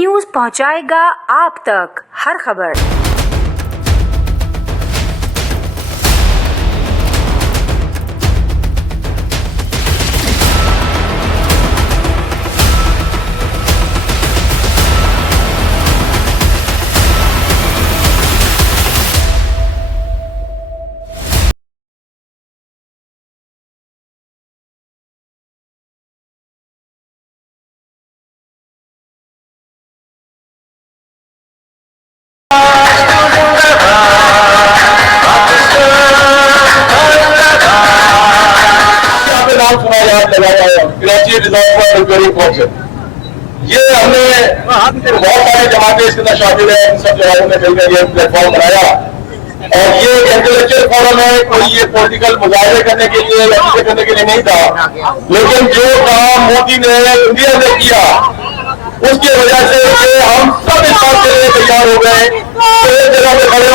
News पहुंचाएगा आप तक हर खबर। कराची रिजॉर्ट पर रिपेयरिंग पहुंचे। ये हमने बहुत सारे जमातें इसके अंदर शामिल है, इन सब जमातों ने मिलकर ये प्लेटफॉर्म बनाया और ये इंटेलेक्चुअल फोरम है। कोई ये पॉलिटिकल मुजाहरे करने के लिए या चीजें करने के लिए नहीं था, लेकिन जो काम मोदी ने इंडिया में किया उसकी वजह से ये हम सब इस बात के लिए तैयार हो गए तो एक जगह पे खड़े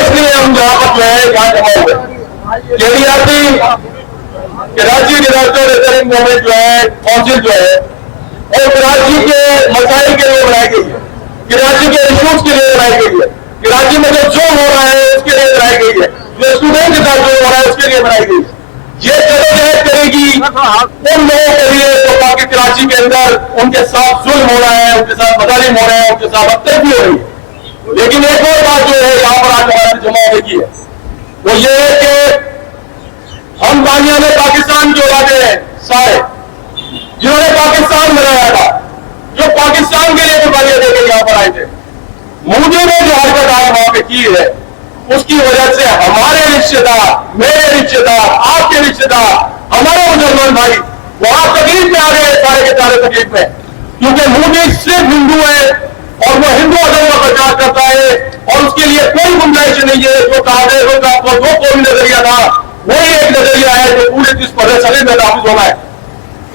इसलिए हम जहाँ पर जो है यहाँ जमा हुए। कराची डिजास्टर रिपेयरिंग मूवमेंट जो है काउंसिल जो है और कराची के मसाइल के लिए बनाई गई है, कराची के इश्यूज के लिए बनाई गई है, कराची में जो हो रहा है उसके लिए बनाई गई है, जो स्टूडेंट के साथ जो हो रहा है उसके लिए बनाई गई है। ये जद्दोजहद करेगी उन लोगों के लिए जो बाकी कराची के अंदर उनके साथ जुल्म हो रहा है, उनके साथ मजालिम हो रहे हैं, उनके साथ हत्या भी हो रही है। लेकिन एक और बात जो है यहाँ पर आज हमारे जमा होने की है वो ये है कि हम बानियाने पाकिस्तान जो वादे हैं सारे जिन्होंने पाकिस्तान बनाया था, जो पाकिस्तान के लिए कुर्बानियां देकर यहाँ पर आए थे, मोदी ने जो हरकत आज वहां पे की है उसकी वजह से हमारे रिश्तेदार, मेरे रिश्तेदार, आपके रिश्तेदार, हमारे मुसलमान भाई वहां तकलीफ में आ गए, सारे के सारे तकलीफ में, क्योंकि मोदी सिर्फ हिंदू है और वो हिंदू अदम का प्रचार करता है और उसके लिए कोई गुंजाइश नहीं है। जो कागजों का वो कोई नजरिया था वही एक नजरिया है जो पूरे इस सदी में नाफिज होना है।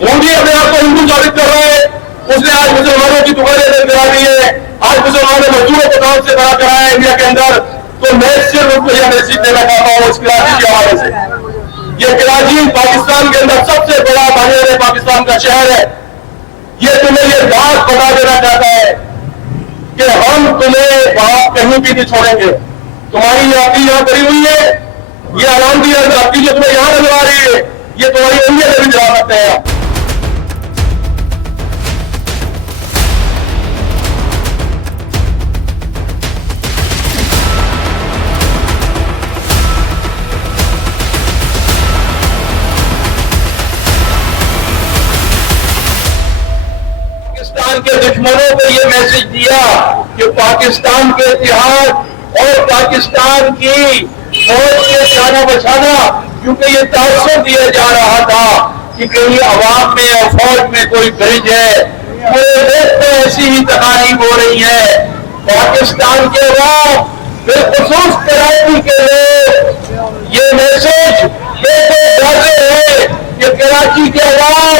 मोदी अपने आप को हिंदू साबित कर रहे हैं, उसने आज मुसलमानों की दुकानें बंद करा दी है, आज मुसलमानों मजदूरों को काम से बड़ा कराया है इंडिया के अंदर। तो मैं सिर्फ उनको यह मैसेज देना चाहता हूँ इस कराची के हवाले से, ये कराची पाकिस्तान के अंदर सबसे बड़ा बानियाने पाकिस्तान का शहर है। ये तुम्हें ये बात बता देना चाहता है कि हम तुम्हें वहां कहीं भी नहीं छोड़ेंगे। तुम्हारी यात्री यहाँ करी हुई है, ये आराम की यात्री जो तुम्हें यहां नजर आ रही है ये तुम्हारी इंडिया में भी जा सकते हैं। पाकिस्तान के दुश्मनों को ये मैसेज दिया कि पाकिस्तान के इतिहास और पाकिस्तान की फौज के जाना बचाना, क्योंकि ये तासुर दिया जा रहा था कि कहीं अवाम में और फौज में कोई ब्रिज है, पूरे देश में ऐसी ही तकालीफ हो रही है। पाकिस्तान के अवाम बिलखुसूस कराची के लोग ये मैसेज बिल्कुल वाज़ेह है कि कराची के अवाम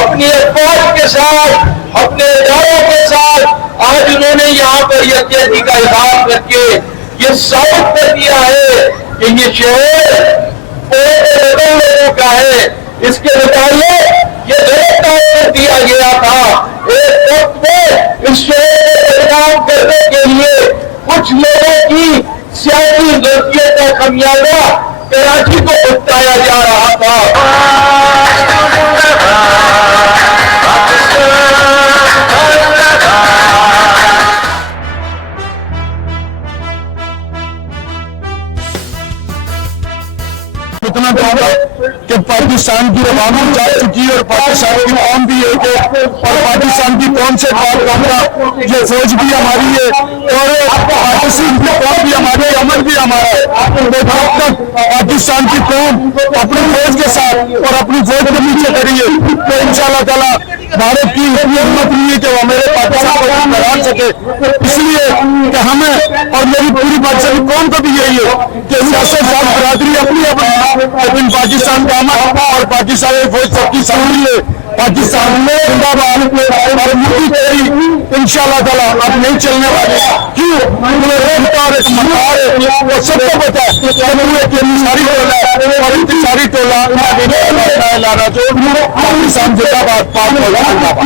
अपनी फौज के साथ, अपने इदारों के साथ आज उन्होंने यहाँ पर यकजहती का इज़हार करके ये साबित कर दिया है कि ये शहर लोगों का है। इसके मुताबिक ये गलत कर दिया गया था एक वक्त में इस शहर को बदनाम करने के लिए कुछ लोगों की सियासी गलतियों का खमियाजा कराची को भुगताया जा रहा था। इतना चाहता कि पाकिस्तान की अवाम भी जा चुकी है और पाकिस्तान की कौम भी एक है और पाकिस्तान की कौम से बात करना, ये फौज भी हमारी है और पाकिस्तान की कौम भी हमारी, अमन भी हमारा है। तो जब तक पाकिस्तान की कौम अपनी फौज के साथ और अपनी फौज के नीचे खड़ी है तो इंशाअल्लाह ताला भारत की इतनी हिम्मत नहीं है कि वो मेरे पाकिस्तान को बढ़ा सके। इसलिए कि हमें और मेरी पूरी पाकिस्तानी कौम को भी यही है कि सियासत बरादरी अपनी लेकिन पाकिस्तान का अमन और पाकिस्तानी फौज सबकी सामने है। पाकिस्तान में जिंदाबाद और मोदी तेरी इंशाअल्लाह ताला अब नहीं चलने वाले। क्यों? रोजगार एक मकान है, वो सबको पता है कि सारी टोला और इंतजारी टोला पाकिस्तान जिंदाबाद।